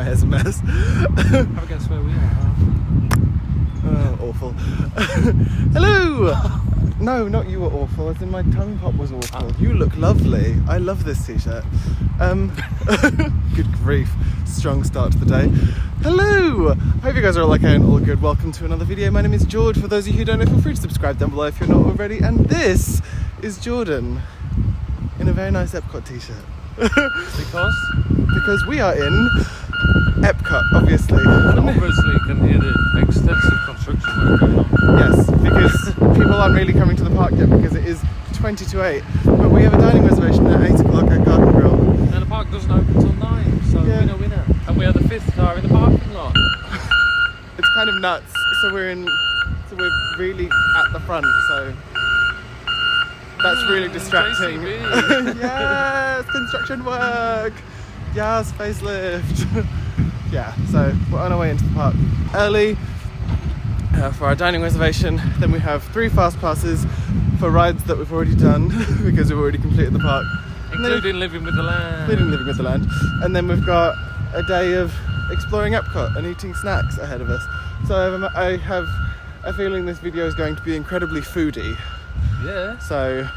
my hair's a mess. Have a guess where we are. Awful. Hello! No, not you were awful, as in my tongue pop was awful. You look lovely. I love this t-shirt. Good grief. Strong start to the day. Hello! Hope you guys are all okay and all good. Welcome to another video. My name is George. For those of you who don't know, feel free to subscribe down below if you're not already. And this is Jordan in a very nice Epcot t-shirt. Because we are in Epcot, obviously. Obviously, you can hear the extensive construction work going on. Yes, because people aren't really coming to the park yet because it is 20 to 8. But we have a dining reservation at 8 o'clock at Garden Grill. And the park doesn't open until 9, so Yeah. winner. And we are the 5th car in the parking lot. It's kind of nuts. So we're really at the front, so that's really distracting. JCB. Yes, construction work. Yes, facelift. Yeah, so we're on our way into the park early for our dining reservation. Then we have 3 FastPasses for rides that we've already done because we've already completed the park. Including living with the land. Including living with the land. And then we've got a day of exploring Epcot and eating snacks ahead of us. So I have a feeling this video is going to be incredibly foodie. Yeah. So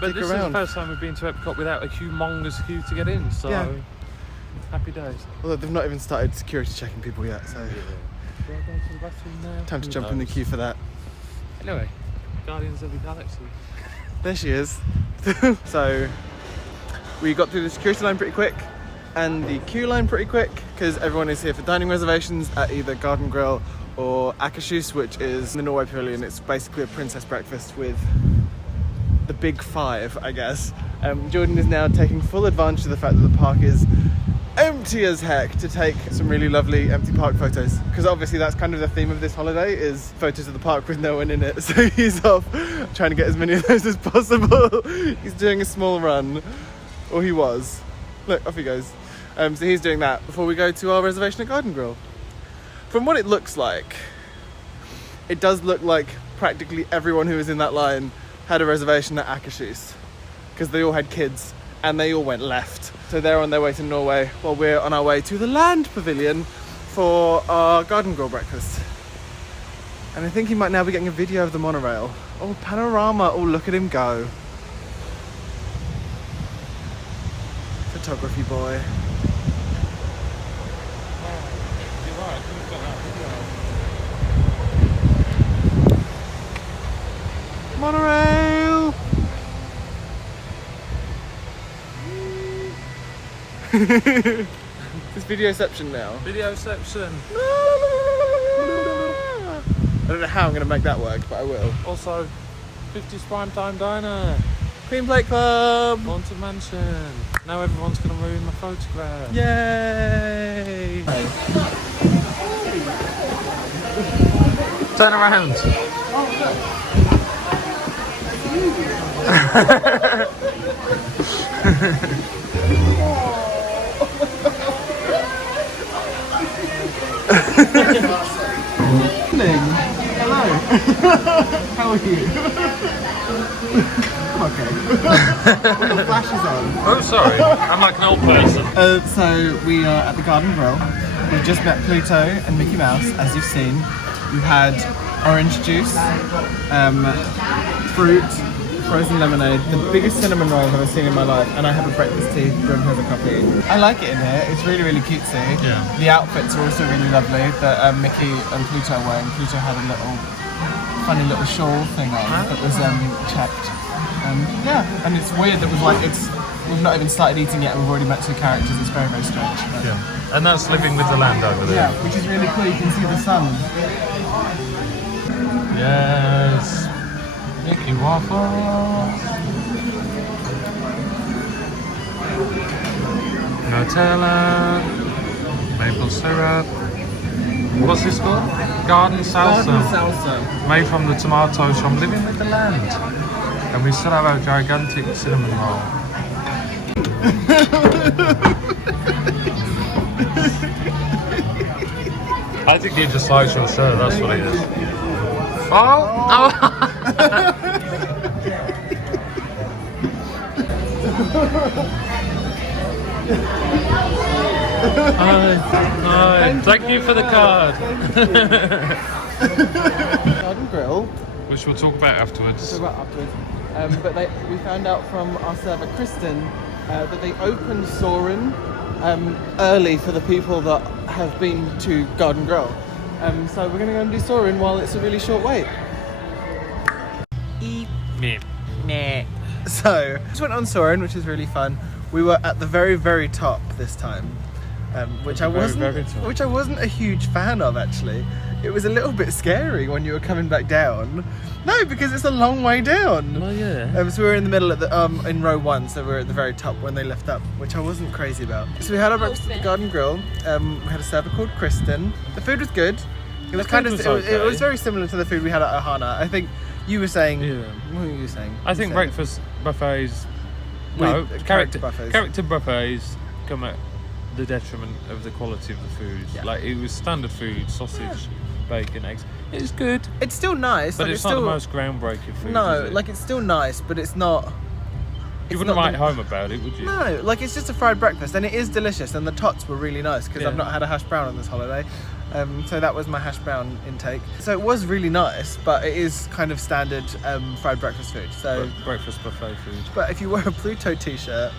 But this around. is the first time we've been to Epcot without a humongous queue to get in, so Yeah. happy days. Although they've not even started security checking people yet, so Do I go to the bathroom now? time to Who jump in the knows? queue for that. Anyway, Guardians of the Galaxy. There she is. So we got through the security line pretty quick and the queue line pretty quick because everyone is here for dining reservations at either Garden Grill or Akershus, which is the Norway Pavilion. It's basically a princess breakfast with the big 5, I guess. Jordan is now taking full advantage of the fact that the park is empty as heck to take some really lovely empty park photos, because obviously that's kind of the theme of this holiday, is photos of the park with no one in it. So he's off trying to get as many of those as possible. He's doing a small run, or he was. Look, off he goes. So he's doing that before we go to our reservation at Garden Grill. From what it looks like, it does look like practically everyone who was in that line had a reservation at Akershus, because they all had kids and they all went left. So they're on their way to Norway while we're on our way to the Land Pavilion for our Garden Grill breakfast. And I think he might now be getting a video of the monorail. Oh, panorama. Oh, look at him go. Photography boy. You're right, I couldn't get that video. Monorail! It's videoception now. Videoception. I don't know how I'm going to make that work, but I will. Also, 50s Primetime Diner. Cream Plate Club! Haunted Mansion. Now everyone's going to ruin my photograph. Yay! Turn around. Evening. Hello. How are you? I'm okay. What are the flashes on? Oh, sorry. I'm like an old person. So we are at the Garden Grill. We've just met Pluto and Mickey Mouse, as you've seen. We've had orange juice, fruit, frozen lemonade, the biggest cinnamon roll I've ever seen in my life, and I have a breakfast tea. Jordan has a coffee. I like it in here. It's really, really cutesy. Yeah. The outfits are also really lovely that Mickey and Pluto are wearing. Pluto had a little funny little shawl thing on that was checked. Yeah, and it's weird that we've not even started eating yet and we've already met 2 characters. It's very, very strange. But Yeah. And that's living with the land over there. yeah, which is really cool. You can see the sun. Yes. Mickey waffles. Nutella. Maple syrup. What's this called? Garden salsa. Garden salsa. Made from the tomatoes from Living with the Land. And we still have our gigantic cinnamon roll. I think he just likes your shirt, that's what it is. Oh! Hi. Thank you for the card. Garden Grill. Which we'll talk about afterwards. But we found out from our server Kristen that they opened Soarin' early for the people that have been to Garden Grill. So we're going to go and do Soarin' while it's a really short wait. So, just went on Soarin', which is really fun. We were at the very, very top this time, which I wasn't a huge fan of actually. It was a little bit scary when you were coming back down. No, because it's a long way down. Well, yeah. So we were in the middle at the in row 1, so we were at the very top when they lift up, which I wasn't crazy about. So we had our breakfast at the Garden Grill. We had a server called Kristen. The food was good. It was it was very similar to the food we had at Ohana. I think you were saying. Yeah. What were you saying? I think breakfast buffets. No, character buffets come at the detriment of the quality of the food. Yeah. Like it was standard food, sausage, bacon, eggs. It's good. It's still nice, but it's not the most groundbreaking food. No, like it's still nice, but it's not. You wouldn't write home about it, would you? No, like it's just a fried breakfast, and it is delicious, and the tots were really nice because I've not had a hash brown on this holiday. So that was my hash brown intake. So it was really nice, but it is kind of standard fried breakfast food. So breakfast buffet food. But if you wear a Pluto t-shirt,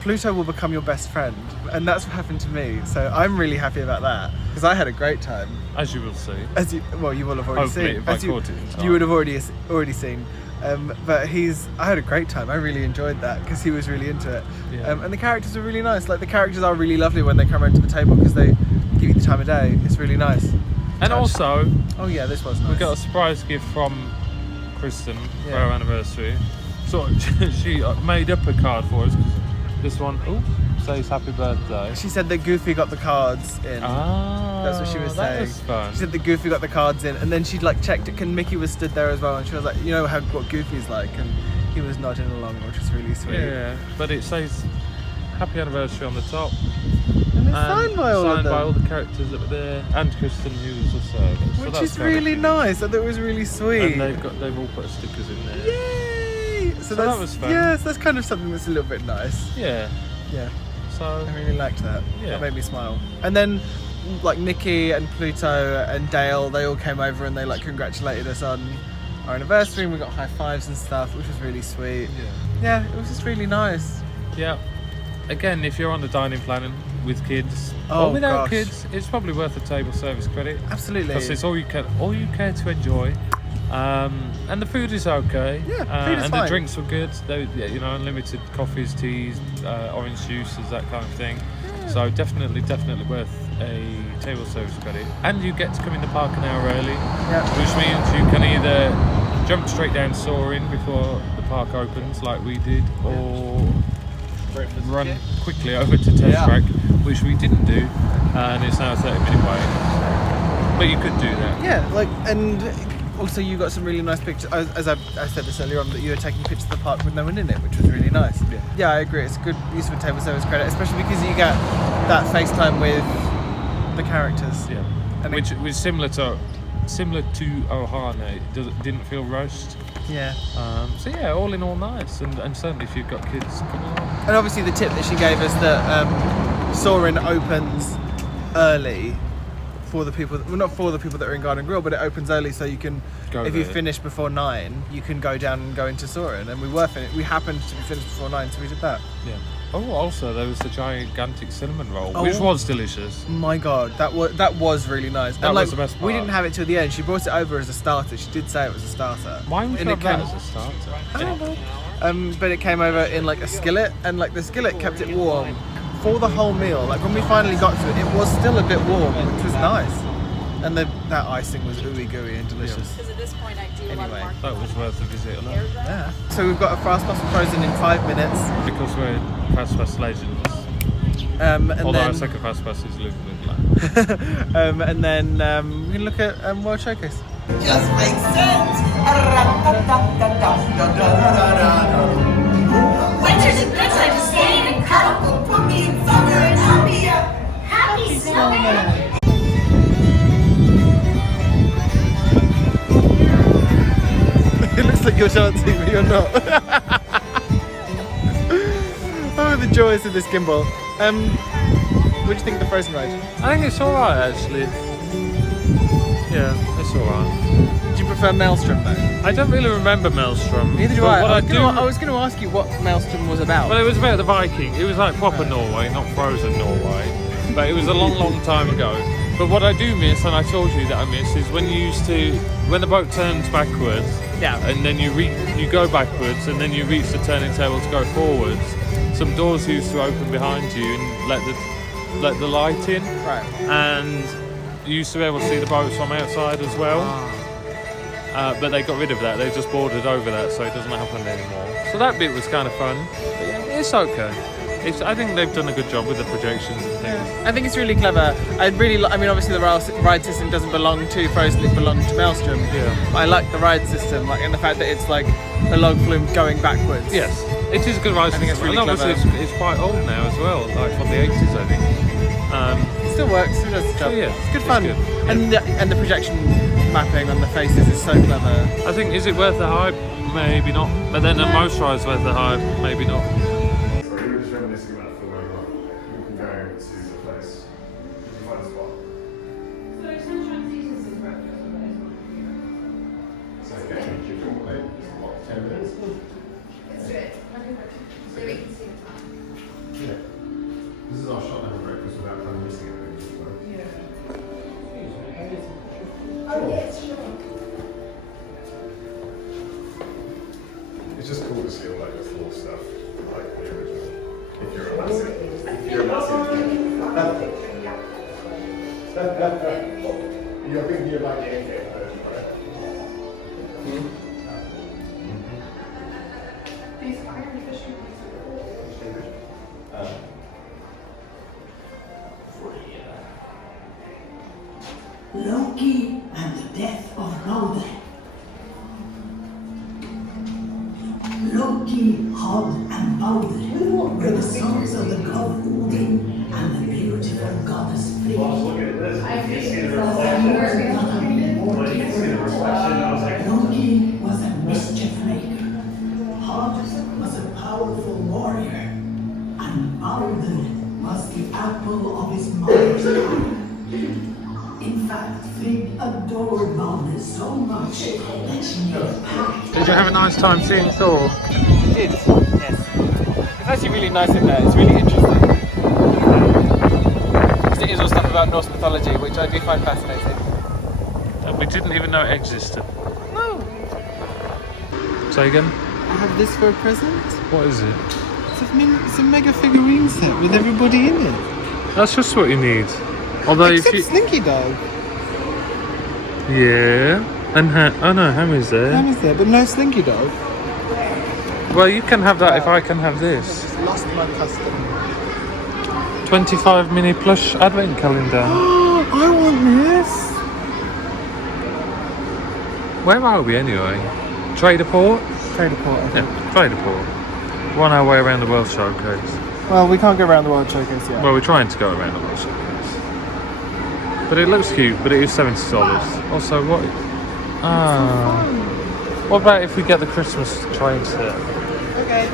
Pluto will become your best friend, and that's what happened to me. So I'm really happy about that because I had a great time. As you will see. You will have already seen. If I caught it in time. You would have already seen. But I had a great time. I really enjoyed that because he was really into it. Yeah. And the characters are really nice. Like the characters are really lovely when they come around to the table because they give you the time of day. It's really nice. And also, oh yeah, this was nice. We got a surprise gift from Kristen for our anniversary. So she made up a card for us. This one says happy birthday. She said that Goofy got the cards in. That's what she was saying. Was fun. She said that Goofy got the cards in, and then she'd like checked it. And Mickey was stood there as well, and she was like, you know what Goofy's like, and he was nodding along, which was really sweet. Yeah, but it says happy anniversary on the top. And it's signed by all of them. Signed by all the characters that were there, and Kristen, who was a server. Which is really nice. I thought it was really sweet. And they've all put stickers in there. Yay! So that was fun. Yes, that's kind of something that's a little bit nice. Yeah. Yeah. So I really liked that. Yeah. That made me smile. And then like Nikki and Pluto and Dale, they all came over and they like congratulated us on our anniversary, and we got high fives and stuff, which was really sweet. Yeah, it was just really nice. Yeah. Again, if you're on the dining plan with kids or without kids, it's probably worth a table service credit. Absolutely. Because it's all you care to enjoy. And the food is okay. Yeah, food is and fine. The drinks were good. They, unlimited coffees, teas, orange juices, that kind of thing. Yeah. So definitely worth a table service credit. And you get to come in the park an hour early, which means you can either jump straight down Soarin' before the park opens, like we did, or run quickly over to Test Track, which we didn't do, and it's now a 30-minute wait. But you could do that. Yeah, and also you got some really nice pictures. As I said this earlier on, that you were taking pictures of the park with no one in it, which was really nice. Yeah, I agree. It's a good use of table service credit, especially because you get that FaceTime with the characters. Yeah, and which was similar to Ohana. It didn't feel rushed. Yeah. So yeah, all in all nice, and certainly if you've got kids, come along. And obviously the tip that she gave us that Soarin' opens early for the people, well, not for the people that are in Garden Grill, but it opens early so you can, if you finish before 9, you can go down and go into Soarin'. And we happened to be finished before 9, so we did that. Yeah. Oh, also there was the gigantic cinnamon roll, which was delicious. My God, that was really nice. That was the best part. We didn't have it till the end. She brought it over as a starter. She did say it was a starter. Why would you have that as a starter? I don't know. But it came over in like a skillet, and like the skillet kept it warm for the whole meal. Like when we finally got to it, it was still a bit warm, which was nice. And that icing was ooey gooey and delicious. Because at this point I do love marketing. That was worth a visit alone. Yeah. So we've got a FastPass frozen in 5 minutes. Because we're FastPass legends. Although our second FastPass is living with Land. And then we can look at World Showcase. Just makes sense. Winter's a good time to stay in and cuddle. Put me in summer and I'll be a happy snowman. It looks like you're dancing, but you're not. Oh, the joys of this gimbal. What do you think of the Frozen ride? I think it's alright actually. Yeah, it's alright. Do you prefer Maelstrom though? I don't really remember Maelstrom. Neither do but I. What I was going to ask you what Maelstrom was about. Well, it was about the Viking. It was like proper Norway, not frozen Norway. But it was a long, long time ago. But what I do miss, and I told you that I miss, is when when the boat turns backwards, and then you go backwards, and then you reach the turning table to go forwards. Some doors used to open behind you and let the light in, Right. and you used to be able to see the boats from outside as well. But they got rid of that. They just boarded over that, so it doesn't happen anymore. So that bit was kind of fun. But yeah, it's okay. I think they've done a good job with the projections and things. I think it's really clever. I mean, obviously the ride system doesn't belong to Frozen; it belongs to Maelstrom. Yeah. But I like the ride system, and the fact that it's like a log flume going backwards. Yes, it is a good ride system. think it's really and obviously clever. it's quite old now as well, like from the 80s, I think. It still works. Still does the job. So yeah, it's good fun. good. Yeah. And the projection mapping on the faces is so clever. I think, is it worth the hype? Maybe not. But then the most rides worth the hype? Maybe not. So you were just reminiscing about the way you can go to the place. Did you find a spot? So okay, you can wait just what, 10 minutes? Let's do it. So we can see the time. Yeah. This is our shot to have breakfast without kind of missing anything. Oh, yes, sure. It's just cool to see all like this little stuff, like the original. If you're a massive, You're thinking about the NK version, right? These iron fishing Loki and the death of Balder. Loki, Hod, and Balder were the sons of the god Odin and the beautiful goddess Frigg. Loki was a mischief maker. Hod was a powerful warrior. And Balder was the apple of his mother's eye. In fact, Frigg adored Balder so much that she made a pact. Did you have a nice time seeing Thor? It did. Yes. It's actually really nice in there. It's really interesting. It is all stuff about Norse mythology, which I do find fascinating. And we didn't even know it existed. No. Say again? I have this for a present. What is it? It's a mega figurine set with everybody in it. That's just what you need. Although Except if you... Slinky Dog. Yeah. And oh no, Hammy's there. Hammy's there, but no Slinky Dog. Well, you can have that if I can have this. Just lost my custom. 25 mini plush advent calendar. Oh, I want this. Where are we anyway? Trader Port? Trader Port, I think. Yeah, Trader Port. We're on our way around the World Showcase. Well, we can't go around the World Showcase yet. Well, we're trying to go around the World Showcase. But it looks cute, but it is $70. Also, what... What about if we get the Christmas train set? Okay.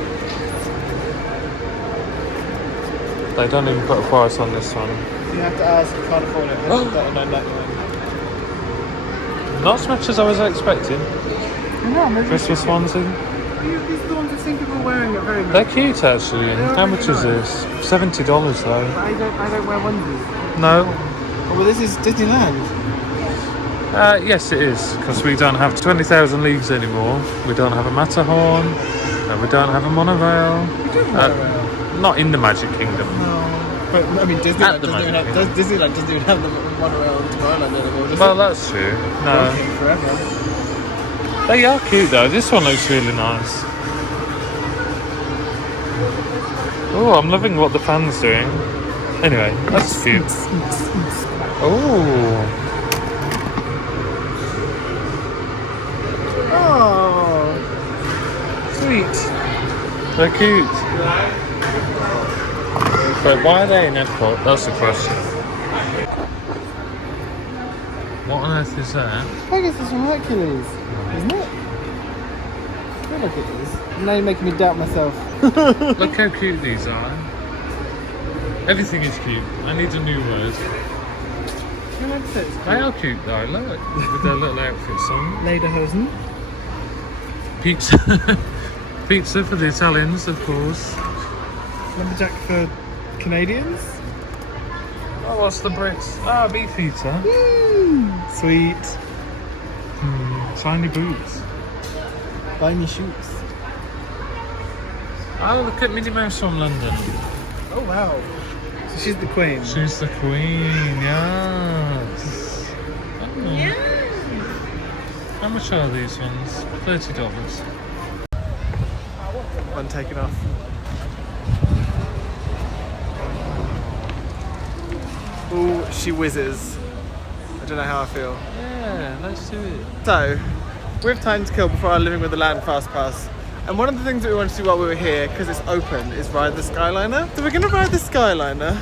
They don't even put a price on this one. You have to ask, you can't afford it. $139.99. Not as much as I was expecting. No, maybe Christmas onesie. These are the ones I've seen people wearing at very much. They're cute actually. They're How much really is this? $70 though. I don't wear onesies. No. Oh, well, this is Disneyland. Yes, it is, because we don't have 20,000 Leagues anymore. We don't have a Matterhorn. And we don't have a monorail. We do have monorail. Not in the Magic Kingdom. No. But, I mean, Disneyland the doesn't even have the monorail in Tomorrowland anymore, does Well, it? that's true. No. Working forever. They are cute though. This one looks really nice. Oh, I'm loving what the fan's doing. Anyway, that's cute. Oh. Oh, sweet. They're cute. But why are they in Epcot? That's the question. What on earth is that? I guess it's from Hercules, isn't it? I feel like it is. Now you're making me doubt myself. Look how cute these are. Everything is cute. I need a new word. They are cute though, look. With their little outfits on. Lederhosen. Pizza. Pizza for the Italians, of course. Lumberjack for Canadians. Oh, what's the Brits? Ah, beef eater. Sweet. Tiny boots. Buy me shoes. Oh, look at Minnie Mouse from London. Oh wow. So she's the queen. She's the queen, yes. Oh. Yeah. How much are these ones? $30. One taken off. Oh, she whizzes. I don't know how I feel. Yeah, let's do it. So, we have time to kill before our Living with the Land FastPass. And one of the things that we wanted to do while we were here, because it's open, is ride the Skyliner. So we're going to ride the Skyliner.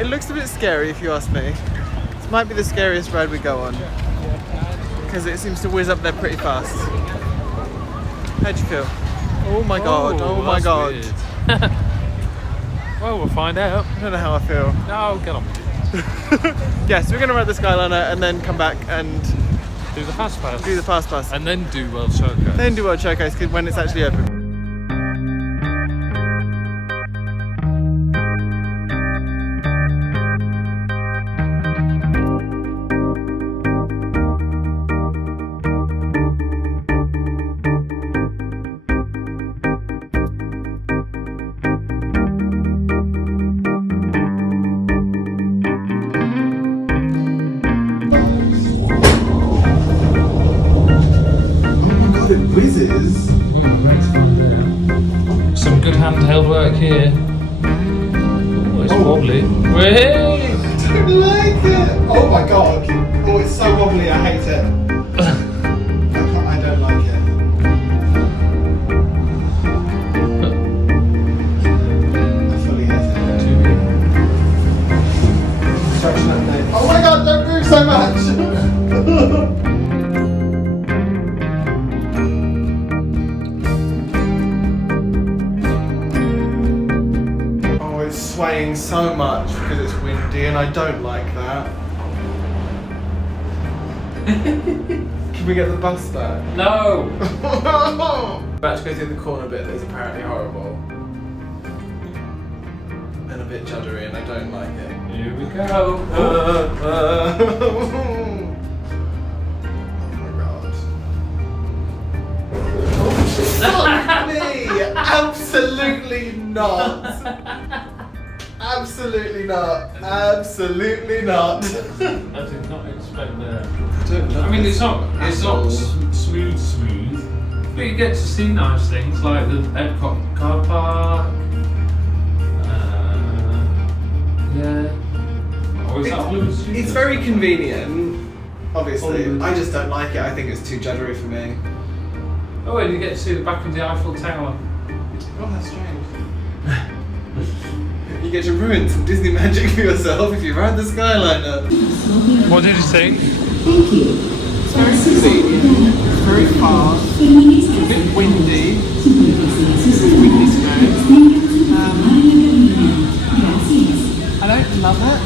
It looks a bit scary if you ask me. This might be the scariest ride we go on, because it seems to whiz up there pretty fast. How'd you feel? Oh my god, oh my that's god. weird. Well, we'll find out. I don't know how I feel. No, get on. Yes, we're going to ride the Skyliner and then come back and Do the FastPass. do the FastPass. And then do World Showcase. Then do World Showcase when it's actually open. It whizzes. Some good handheld work here. Oh, it's wobbly. Way! I don't like it! Oh my god! Oh, it's so wobbly, I hate it. I don't like it. I fully hate it. Construction update. Oh my god, don't move so much! Oh, it's swaying so much because it's windy and I don't like that. Can we get the bus back? No! About to go through the corner bit that is apparently horrible. And a bit juddery and I don't like it. Here we go. Oh my god. Fuck me! Absolutely not! Absolutely not! Absolutely not! I did not expect that. I I mean, it's not smooth, but you get to see nice things like the Epcot car park. Yeah. Oh, is that Hollywood Studios? It's very convenient, obviously. Hollywood. I just don't like it. I think it's too juddery for me. Oh, and you get to see the back of the Eiffel Tower. Oh, that's strange. You get to ruin some Disney magic for yourself if you ride the Skyliner. What did you think? It's very convenient, it's very fast, it's a bit windy, it's a windy experience. I don't love it.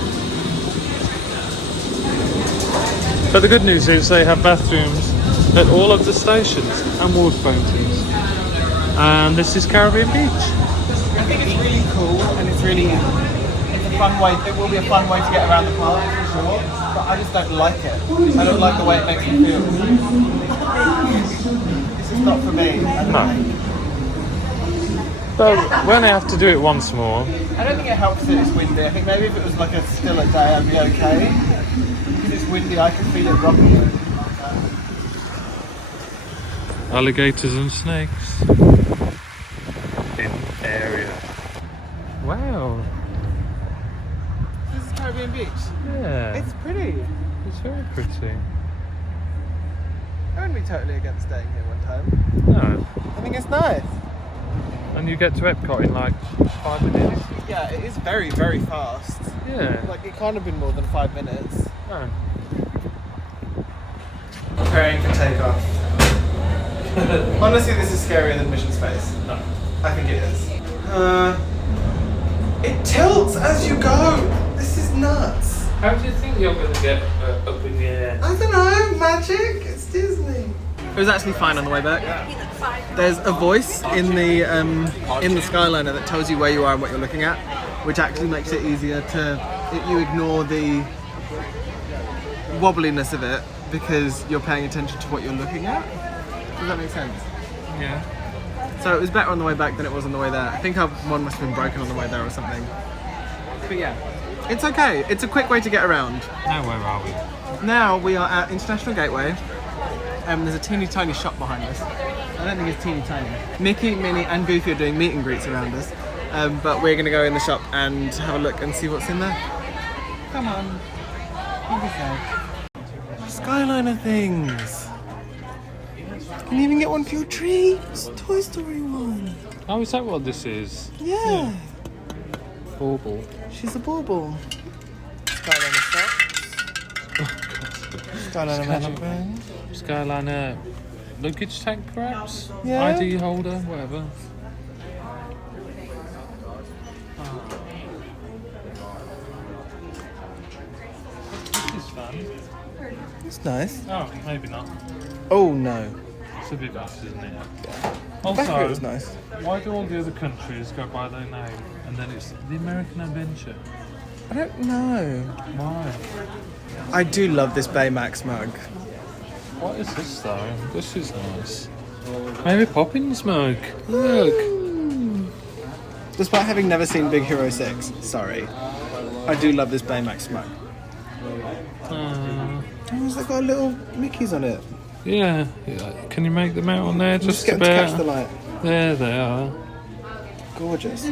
But the good news is they have bathrooms at all of the stations and water fountains. And this is Caribbean Beach. I think it's really cool and it's a fun way, it will be a fun way to get around the park for sure, but I just don't like it. I don't like the way it makes me feel. This is not for me. No. But when I have to do it once more, I don't think it helps that it's windy. I think maybe if it was like a stiller day I'd be okay. Because it's windy I can feel it rocking. alligators and snakes in area. Wow. This is Caribbean Beach. Yeah. It's pretty. It's very pretty. I wouldn't be totally against staying here one time. No. I think it's nice. And you get to Epcot in like 5 minutes. Yeah, it is very, very fast. Yeah. Like, it can't have been more than 5 minutes. No. Preparing for takeoff. Honestly, this is scarier than Mission Space. No. I think it is. It tilts as you go. This is nuts. How do you think you're going to get up in the air? I don't know, magic. It's Disney. It was actually fine on the way back. There's a voice in the Skyliner that tells you where you are and what you're looking at, which actually makes it easier you ignore the wobbliness of it because you're paying attention to what you're looking at. Does that make sense? Yeah. So it was better on the way back than it was on the way there. I think one must have been broken on the way there or something. But yeah, it's okay. It's a quick way to get around. Now where are we? Now we are at International Gateway. There's a teeny tiny shop behind us. I don't think it's teeny tiny. Mickey, Minnie and Goofy are doing meet and greets around us. But we're going to go in the shop and have a look and see what's in there. Come on. Skyliner things. You can even get one for your treats. Toy Story one. Oh, is that what this is? Yeah. Bauble. She's a bauble. Skyliner socks. Skyliner magic band. Skyliner luggage tank, perhaps? Yeah. ID holder, whatever. This is fun. It's nice. Oh, maybe not. Oh no. It's a bit nice, isn't it? Back of it Also, was nice. why do all the other countries go by their name and then it's the American Adventure? I don't know. Why? I do love this Baymax mug. What is this though? This is nice. Maybe Poppins mug. Look. Despite having never seen Big Hero 6, sorry. I do love this Baymax mug. Oh, it's got little Mickeys on it. Yeah. Can you make them out on there? Just get them to catch the light. There they are. Gorgeous.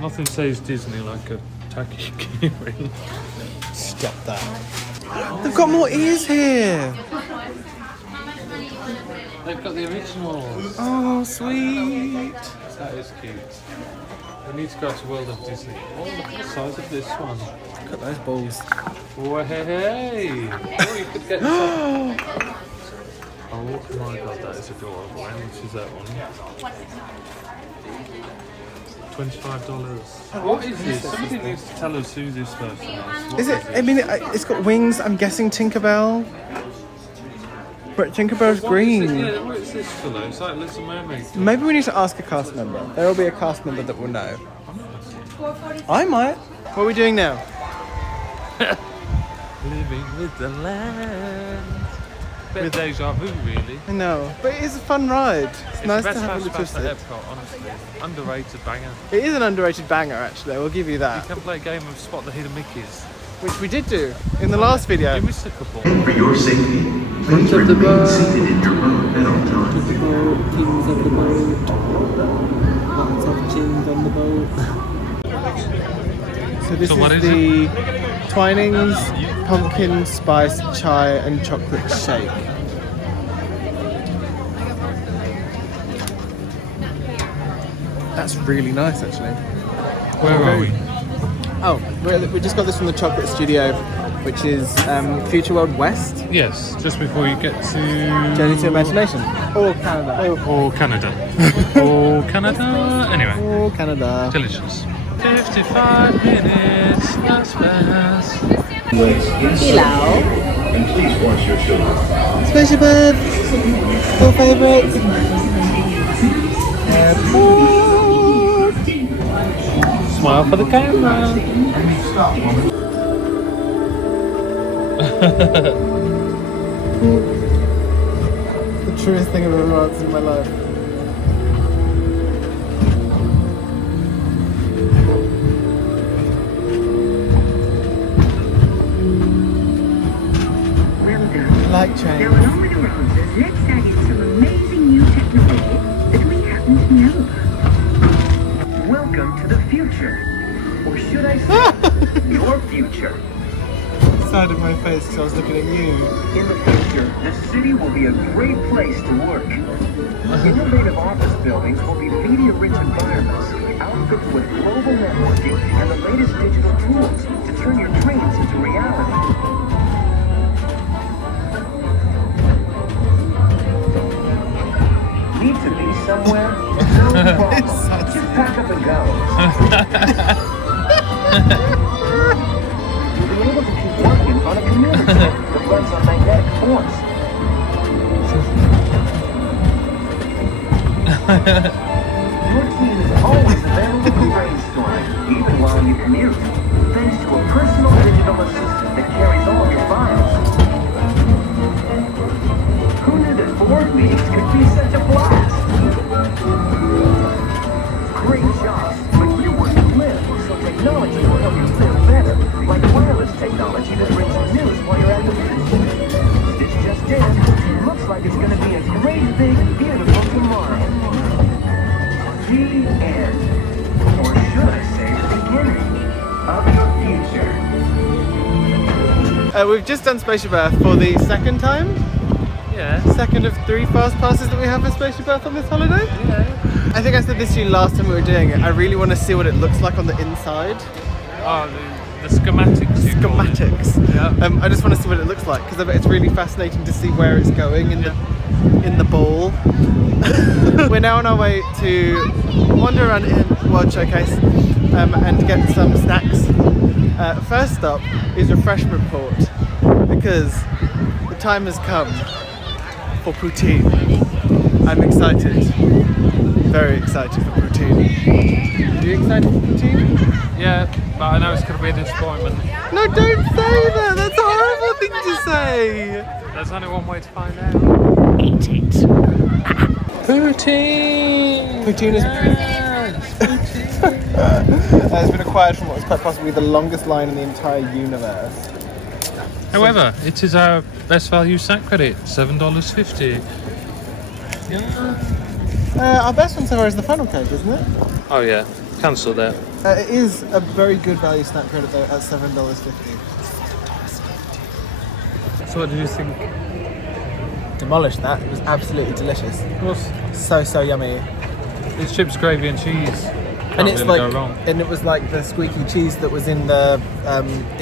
Nothing says Disney like a tacky keyring. Stop that. They've got more ears here. They've got the originals. Oh, sweet. That is cute. We need to go to World of Disney. Oh, look at the size of this one. Look at those balls. Oh, hey! Oh, you could get some. Oh my god, that is adorable. How much is that one? $25. What is this? Somebody needs to tell us who this person is. What Is it? I mean, it's got wings. I'm guessing Tinkerbell. But Tinkerbell's green. What is this colour? It's like Little Mermaid. Maybe we need to ask a cast member. There will be a cast member that will know. I might. What are we doing now? Living with the land. Bit of deja vu, really. I know, but it is a fun ride. It's nice the to best have a little FastPass at twist. Epcot, honestly. Underrated banger. It is an underrated banger, actually. I will give you You that, can play a game of Spot the Hidden Mickeys. which we did do in the last video. You missed a couple. For your safety, please remain seated in your boat at all times. Kings of the boat, lots of chins on the boat. So this So what is is the Twinings pumpkin spice chai and chocolate shake. That's really nice, actually. Where are we? Oh, we just got this from the Chocolate Studio, which is Future World West. Yes, just before you get to... Journey to Imagination. Or Canada. Or Canada. Or Canada. Anyway, Or Canada. delicious. 55 minutes, FastPass. Hello. And please wash your children. Spaceship Bird. Your favourites. Airport. Smile for the camera. The truest thing I've ever answered in my life. Well done. Like Now, change. along with your answers, let's add in some amazing new technology that we happen to know about. Welcome to the future. Or should I say, your future. Side of my face because I was looking at you. In the future, the city will be a great place to work. Innovative office buildings will be media-rich environments, outfitted with global networking and the latest digital tools to turn your dreams into reality. Need to be somewhere? No problem. Just pack up and go. when you commute, thanks to a personal digital assistant that carries all your files. Who knew that board meetings could be such a blast? Great job, but you want to live, so technology will help you live better, like wireless technology that brings you news while you're at the beach. This just in, looks like it's going to be a great, big, beautiful tomorrow. The end. Or should I say the beginning of your future. We've just done Spaceship Earth for the second time. Yeah. Second of 3 fast passes that we have for Spaceship Earth on this holiday. Yeah. I think I said this to you last time we were doing it. I really want to see what it looks like on the inside. Oh, the schematics. Schematics. Yeah. I just want to see what it looks like because I bet it's really fascinating to see where it's going in the ball. We're now on our way to wander around in World Showcase and get some snacks. First stop is refreshment port because the time has come for poutine. I'm excited, very excited for poutine. Are you excited for poutine? Yeah, but I know it's going to be a disappointment. No, don't say that. That's a horrible thing to say. There's only one way to find out. Eat it. Poutine! Poutine is. It's been acquired from what is quite possibly the longest line in the entire universe. However, it is our best value snack credit, $7.50. Our best one so far is the funnel cake, isn't it? Oh yeah, cancel that. It is a very good value snack credit though at $7.50. So what did you think? Demolished that. It was absolutely delicious. Of course. So yummy. It's chips, gravy and cheese. And it's really like, go wrong. and it was like the squeaky cheese that was in the,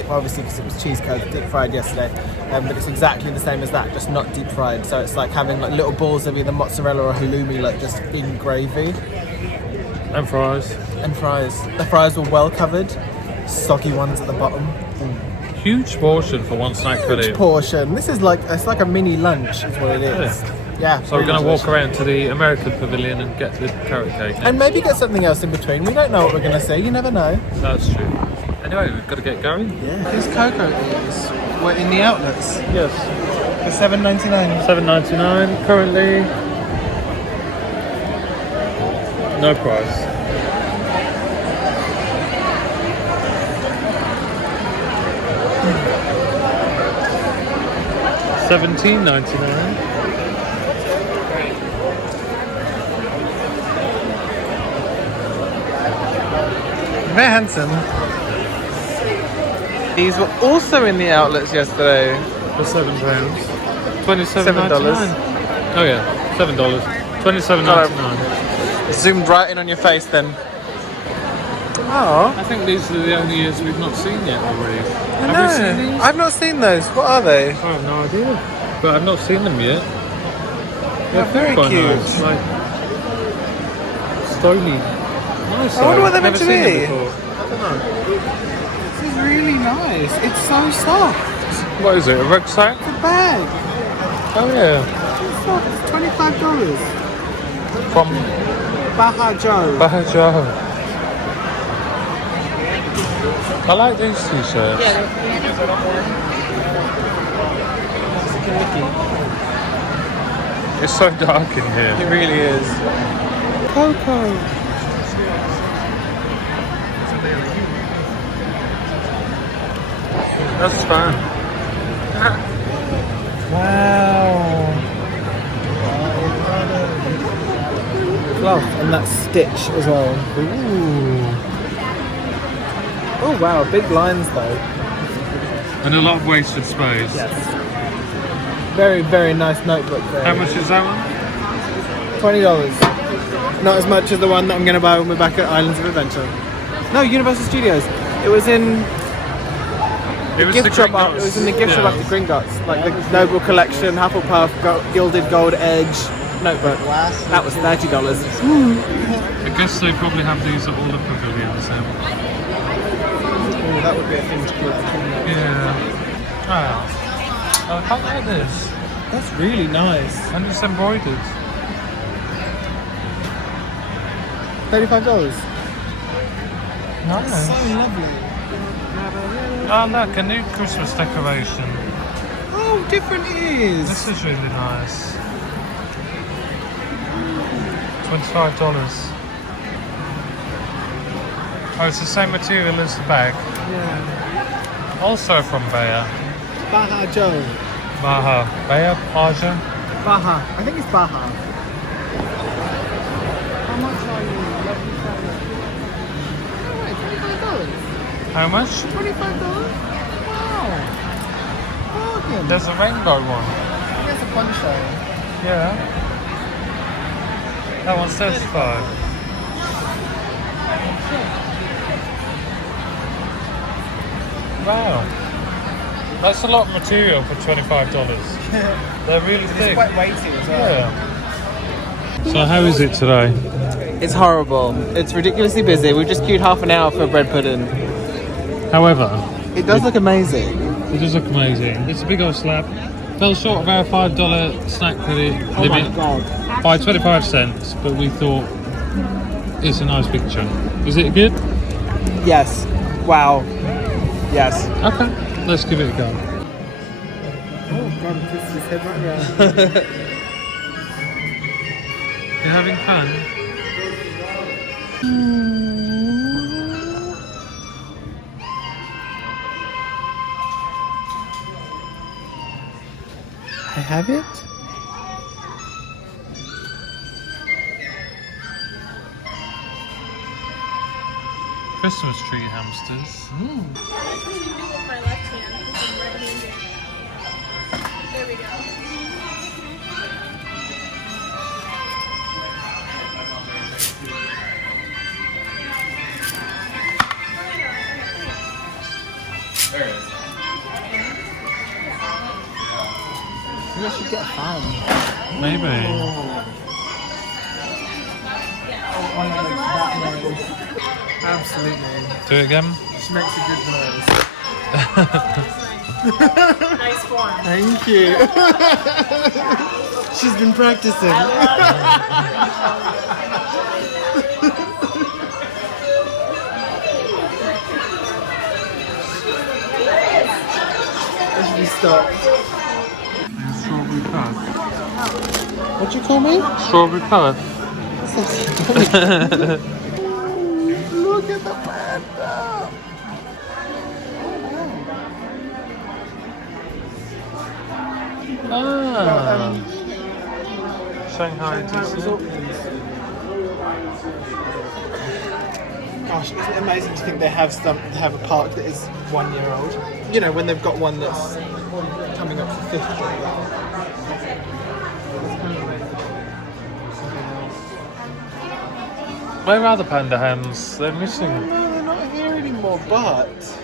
obviously because it was cheese curd, deep fried yesterday, but it's exactly the same as that, just not deep fried. So it's like having like little balls of either mozzarella or halloumi, like just in gravy. And fries. And fries. The fries were well covered, soggy ones at the bottom. Huge portion for one snack credit. Huge portion. This is like, it's like a mini lunch is what it is. Yeah. So we're going to walk around to the American Pavilion and get the carrot cake. And maybe get something else in between. We don't know what we're going to see. You never know. That's true. Anyway, we've got to get going. Yeah. These cocoa ears were in the outlets. Yes. For $7.99. $7.99 currently. No price. $17.99. Very handsome. These were also in the outlets yesterday. For £7. $27.99. Oh yeah, $7. $27.99. Zoomed right in on your face then. Oh. I think these are the only years we've not seen yet already. Have you seen these? I've not seen those. What are they? I have no idea. But I've not seen them yet. They're very quite cute. Nice. Like, stony. Nice. I wonder what they're Never meant to seen them be. before. I don't know. This is really nice. It's so soft. What is it? A rucksack? The bag. Oh yeah. It's soft. It's $25. From Baja Joe. Bahajar. I like these t-shirts. It's so dark in here. It really is. Coco. That's fun. Wow. Cloth and that stitch as well. Ooh. Oh wow, big lines though. And a lot of wasted space. Yes. Very, very nice notebook there. How much is that one? $20. Not as much as the one that I'm going to buy when we're back at Islands of Adventure. No, Universal Studios. It was in It was gift shop. It was in the gift shop after Gringotts, like the Noble Collection, Hufflepuff, Gilded Gold Edge notebook. That was $30. I guess they probably have these at all the pavilions then. Ooh, that would be a thing to keep. Yeah. Wow. I quite like this. That's really nice. And it's embroidered. $35. Nice. So lovely. Oh look, a new Christmas decoration. Oh, different ears. This is really nice. $25. Oh, it's the same material as the bag. Yeah. Also from Bayer. Baha Joe. Baja. Bayer? Aja? Baha. I think it's Baha. How much are you? Lovely fellow. Oh, wait, $25. How much? $25? Wow. Bargain. There's a rainbow one. I think that's a poncho. Yeah. That one's 35. Wow. That's a lot of material for $25. They're really thick. It's quite weighty as well. Yeah. So how is it today? It's horrible. It's ridiculously busy. We've just queued half an hour for a bread pudding. However, It does look amazing. it does look amazing. It's a big old slab. Fell short of our $5 snack credit Oh my limit god. by 25 cents, but we thought it's a nice picture. Is it good? Yes. Wow. Yes. Okay, let's give it a go. Oh god, this is his head right around. You're having fun? I have it? Christmas tree hamsters. My left hand, right-handed. There we go. Maybe I should get a fan. Maybe. Absolutely. Do it again. She makes a good noise. Nice form. Thank you. She's been practicing. That should be stopped. Strawberry puff. What'd you call me? Strawberry puff. Look at the panda. Ah. Shanghai Disney. Gosh, isn't it amazing to think they have a park that is 1 year old? You know, when they've got one that's coming up to 50. Where are the panda hams? They're missing. No, they're not here anymore, but...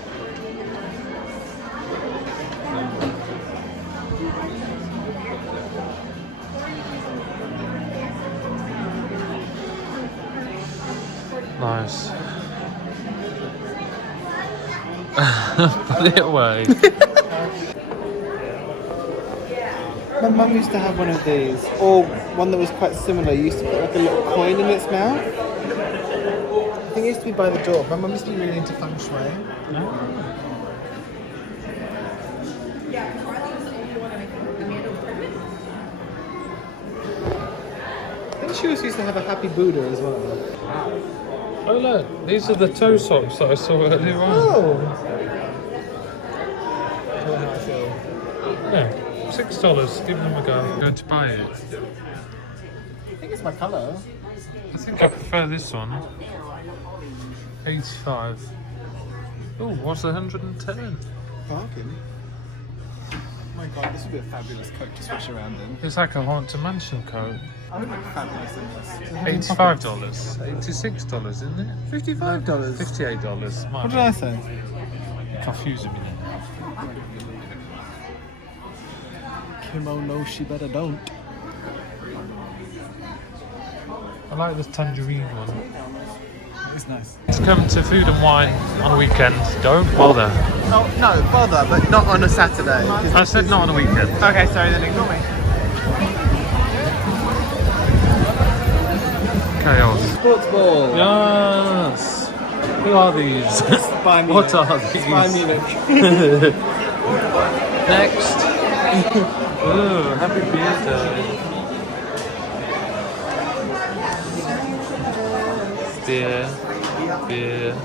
Nice. Put it away. My mum used to have one of these, or one that was quite similar. You used to put like a little coin in its mouth. I think it used to be by the door. My mum used to be really into feng shui. I think she also used to have a happy Buddha as well. Oh look, these are the toe socks that I saw earlier on. Oh! I don't know how I feel. Yeah, $6. Give them a go. I'm going to buy it. I think it's my colour. I think I prefer this one. 85. Oh, what's 110? Bargain. Oh my god, this would be a fabulous coat to switch around in. It's like a Haunted Mansion coat. I would look fabulous in this. $85. $86, isn't it? $55. $58. What did I say? Confusing me now. Kimono, she better don't. I like this tangerine one. It's nice. To come to Food and Wine on a weekend, don't bother. Oh, no, bother, but not on a Saturday. I said not on a weekend. Okay, sorry, then ignore me. Chaos. Sports ball. Yes. Who are these? Bayern What Munich. are these? Bayern Munich. Next. Ooh, happy beer day. Beer. Beer.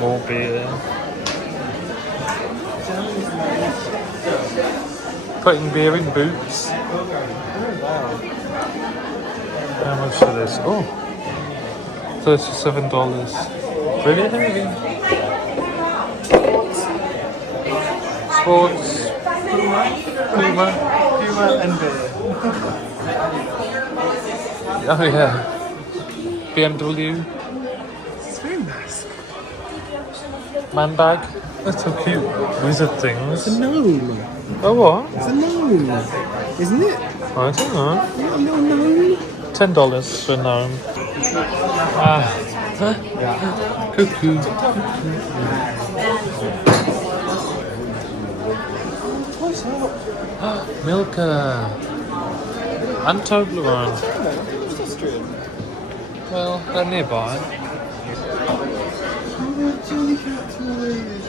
More beer. Putting beer in boots. How much for this? Oh, $37. Pretty heavy. Sports. Puma. Puma and beer. Oh yeah. BMW. It's very nice. Man bag. That's so cute. Wizard things. It's a gnome. Oh what? It's a gnome. Isn't it? I don't know. A little gnome. $10 for a gnome. Ah. Huh? Cuckoo. What's up? Milka. And Toblerone. It's Austrian. Well, they're nearby. Jellycat toys.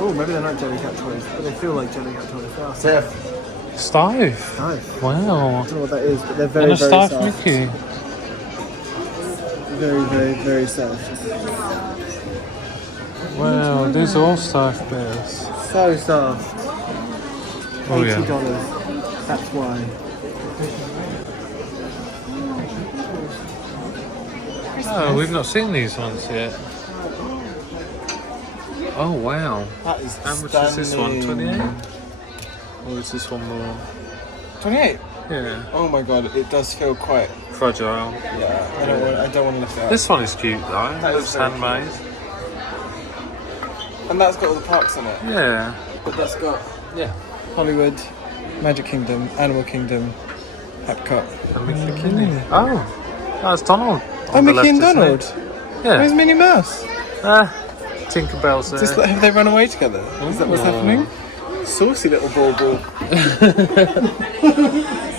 Oh, maybe they're not Jellycat toys, but they feel like Jellycat toys. They are soft. Stife. Nice. Wow. I don't know what that is, but they're very, And a very stife soft. Mickey. Very, very, very soft. Wow, these are all stife bears. So soft. Oh $80. yeah. That's why. Oh, we've not seen these ones yet. Oh wow. That is How much is this one? stunning. 28? Or is this one more? 28. Yeah. Oh my god, it does feel quite. Fragile. Yeah, I don't want to lift it up. This one is cute though. That It is looks very handmade. And that's got all the parks on it. Yeah. But that's got Yeah. Hollywood, Magic Kingdom, Animal Kingdom, Epcot. And Mickey. Oh, that's Donald. Oh, on the Mickey and left, isn't Donald. it? Yeah. Where's Minnie Mouse? Ah, Tinkerbell's there. Just have they run away together? Is that what's happening? Saucy little bauble.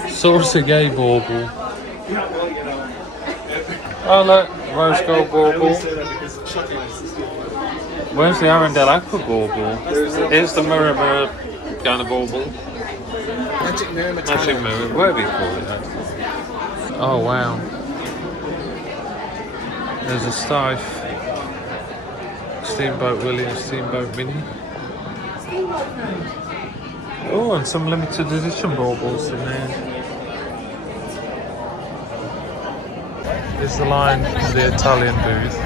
Saucy gay bauble. Oh look, rose gold bauble. Where's the Arundel Aqua bauble? Here's the mirror kind of bauble. Magic mirror. Magic mirror, whatever you call it actually. Oh wow. There's a Stife. Steamboat Willie and Steamboat Minnie. Oh, and some limited edition baubles in there. Here's the line to the Italian booth.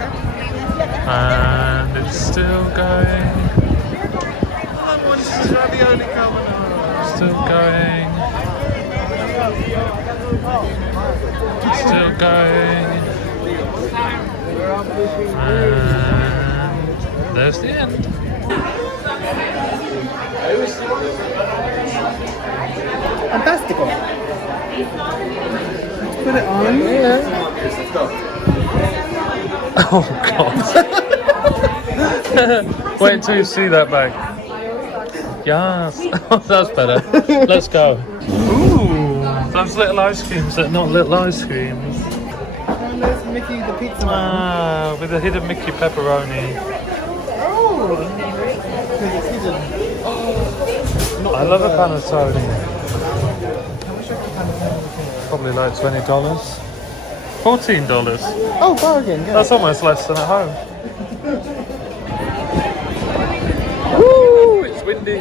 And it's still going. Still going. Still going. And there's the end. Fantastico. Put it on. Yeah. Oh god. Wait until you see that bag. Yes. That's better. Let's go. Ooh, those little ice creams that are not little ice creams. And there's Mickey the pizza man. Ah, with a hidden Mickey pepperoni. Oh! Because it's hidden. I love a panettone. Probably like $20. $14. Oh, bargain. Yeah. That's almost less than at home. Woo! It's windy.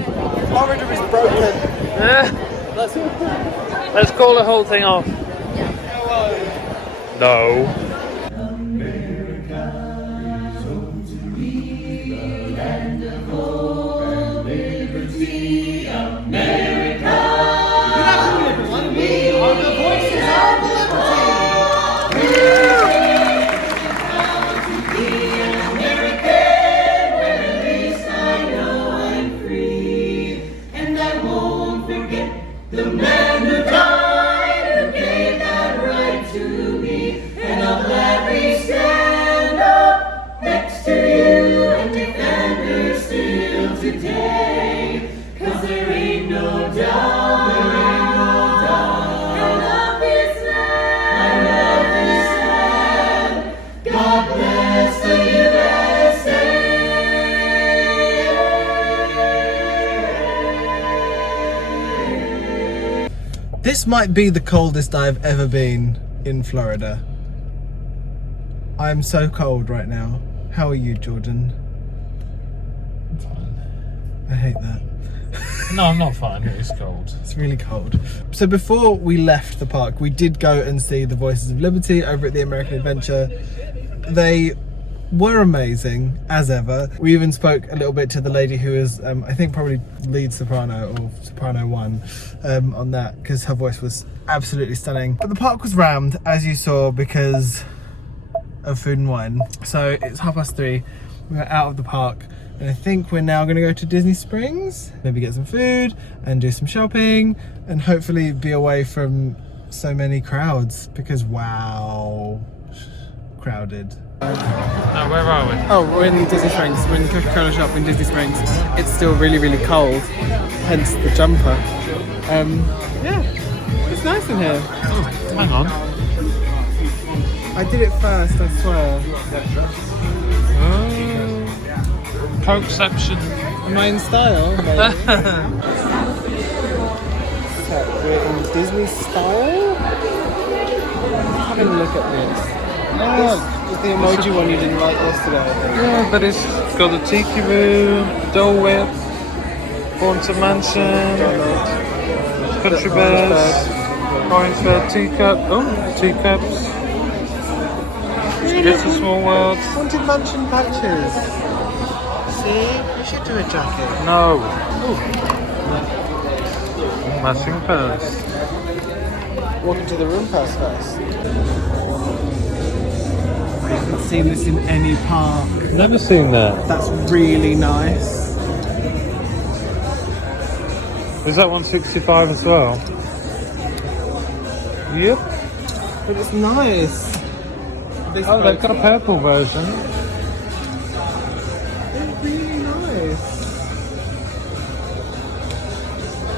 Corridor is broken. Let's call the whole thing off. No. God bless This might be the coldest I've ever been in Florida. I'm so cold right now. How are you, Jordan? I'm fine. I hate that. No, I'm not fine. It is cold. It's really cold. So before we left the park, we did go and see the Voices of Liberty over at the American Adventure. They were amazing, as ever. We even spoke a little bit to the lady who is, I think, probably lead soprano or soprano 1 on that, because her voice was absolutely stunning. But the park was rammed, as you saw, because of food and wine. So it's 3:30. We're out of the park. And I think we're now going to go to Disney Springs, maybe get some food and do some shopping and hopefully be away from so many crowds because wow, crowded. Now, where are we? Oh, we're in Disney Springs. We're in the Coca-Cola shop in Disney Springs. It's still really, really cold, hence the jumper. Yeah, it's nice in here. Oh, hang on. I did it first, I swear. Cokeception. Am I in style? So we're in Disney style? Have a look at this. Oh, it's the emoji one you didn't like yesterday, I think. Yeah, but it's got the tiki room, Dole Whip, Haunted Mansion, Country Bears, Orange Bed, teacups. It's a Small World. Haunted Mansion patches. See? You should do a jacket. No. Ooh. Matching purse. Walk into the room pass first. I haven't seen this in any park. Never seen that. That's really nice. Is that 165 as well? Yep. But it's nice. Oh, they've got a purple version. It's really nice.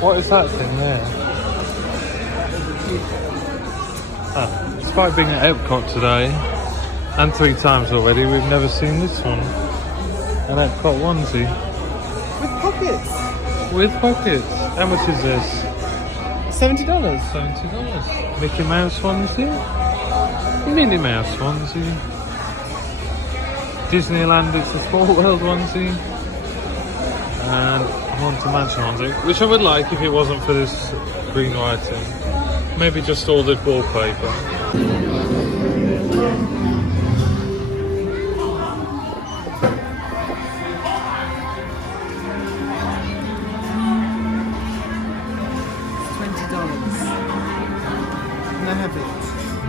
What is that thing there? Oh, despite being at Epcot today, and 3 times already, we've never seen this one. An Epcot onesie. With pockets. With pockets. How much is this? $70. $70. Mickey Mouse onesie. Minnie Mouse onesie. Disneyland It's a Small World onesie. And Haunted Mansion onesie. Which I would like if it wasn't for this green writing. Maybe just all the wallpaper. $20. Can I have it?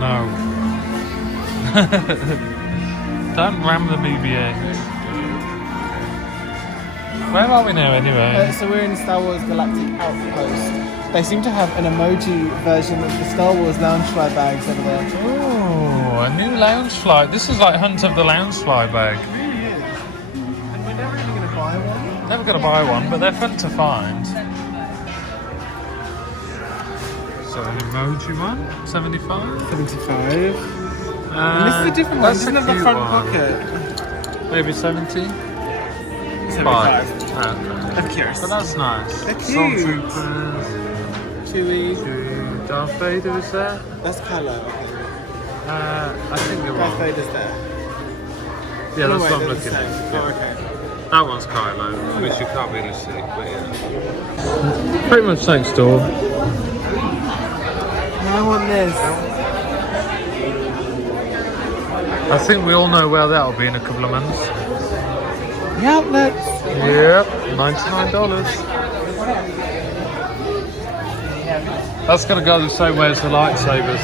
No. Don't ram the BBA. Where are we now anyway? So we're in Star Wars Galactic Outpost. They seem to have an emoji version of the Star Wars Loungefly bags over there. Oh, a new Loungefly. This is like Hunt of the Loungefly bag. It really is. And we're never even going to buy one. Never going to buy one, but they're fun to find. So an emoji one, 75. 75. And this is a different one. Doesn't have the front pocket. Maybe 70. 75. I'm curious. But that's nice. They're cute. Stormtroopers. Chewie. Darth Vader is there. That's Kylo, I think. I think you're Darth wrong. Vader's there. Yeah, No, that's wait, what I'm they're the looking same. at. Oh, Yeah. okay. That one's Kylo, which you can't really see, but yeah. Pretty much next door. I want this. I think we all know where that'll be in a couple of months. The outlets. Yep, $99. That's gonna go the same way as the lightsabers.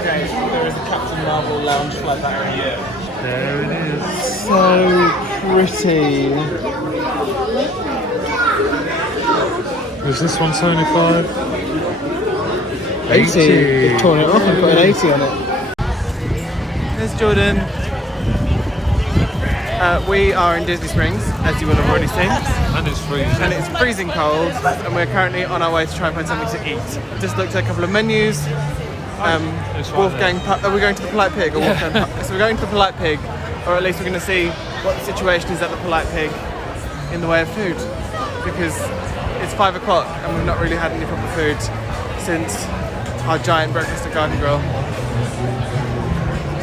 Okay, there is a Captain Marvel Loungefly back here. There it is. So pretty. Is this one 75? 80. They've torn it off and put an 80 on it. There's Jordan. We are in Disney Springs, as you will have already seen. And it's freezing. And it's freezing cold, and we're currently on our way to try and find something to eat. Just looked at a couple of menus. It's right Wolfgang, are we going to the Polite Pig? Or Wolfgang Pub? So we're going to the Polite Pig, or at least we're going to see what the situation is at the Polite Pig in the way of food. Because it's 5 o'clock and we've not really had any proper food. since our giant breakfast at Garden Grill.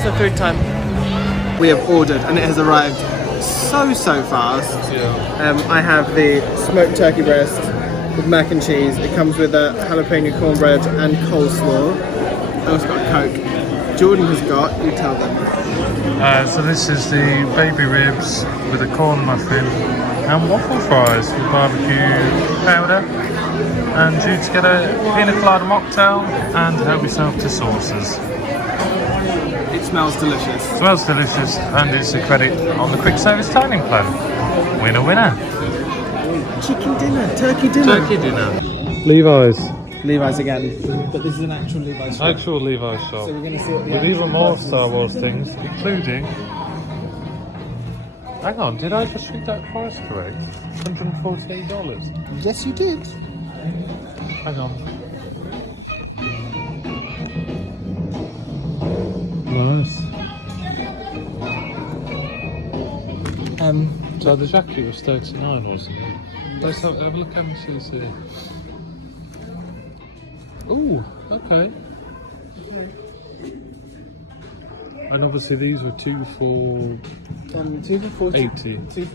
So food time. We have ordered and it has arrived so fast. Yeah. I have the smoked turkey breast with mac and cheese. It comes with a jalapeno cornbread and coleslaw. I also got a Coke. Jordan has got, you tell them. So this is the baby ribs with a corn muffin and waffle fries with barbecue powder. And you to get a pina colada mocktail and help yourself to sauces. It smells delicious. Smells delicious and it's a credit on the quick service dining plan. Winner, winner. Chicken dinner, turkey dinner. Turkey dinner. Levi's. Levi's again, but this is an actual Levi's shop. Actual Levi's shop. So we're going to see what the With actual even more Levi's Star is. Wars things, including... Hang on, did I just read that price correct? $148. Yes, you did. Hang on. Nice. So the jacket was 39, wasn't it? Let's have a look how much it is here. Ooh, okay. And obviously these were 2 for 2 for 40. 80. 2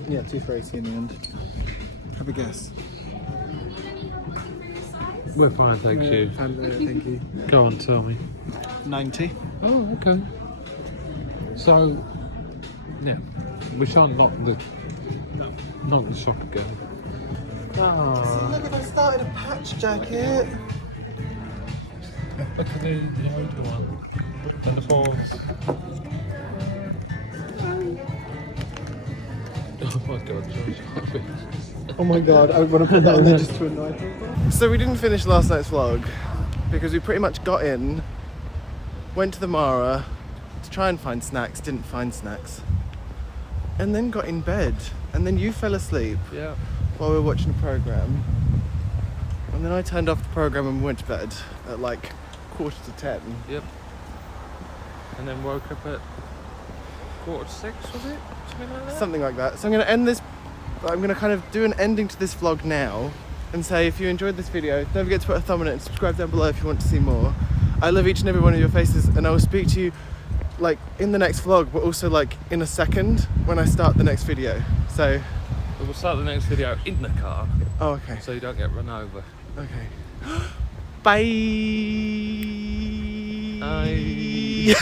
for 80 in the end. Have a guess. We're fine, thank you. Thank you. Go on, tell me. 90. Oh, okay. So, yeah, we shan't knock the shop again. Ah, Look at I started a patch jacket. look at the Yoda one and the Force. Oh my God, George. Oh my god, I want to put that on there just to annoy people. So we didn't finish last night's vlog because we pretty much got in, went to the Mara to try and find snacks, didn't find snacks, and then got in bed, and then you fell asleep Yeah. while we were watching a programme, and then I turned off the programme and went to bed at like 9:45. Yep. And then woke up at 5:45, was it? Something like that? Something like that. So I'm going to end this, I'm going to kind of do an ending to this vlog now and say if you enjoyed this video, don't forget to put a thumb on it and subscribe down below if you want to see more. I love each and every one of your faces and I will speak to you like in the next vlog, but also like in a second when I start the next video. So We'll start the next video in the car oh, okay. so you don't get run over. Okay. Bye. Bye.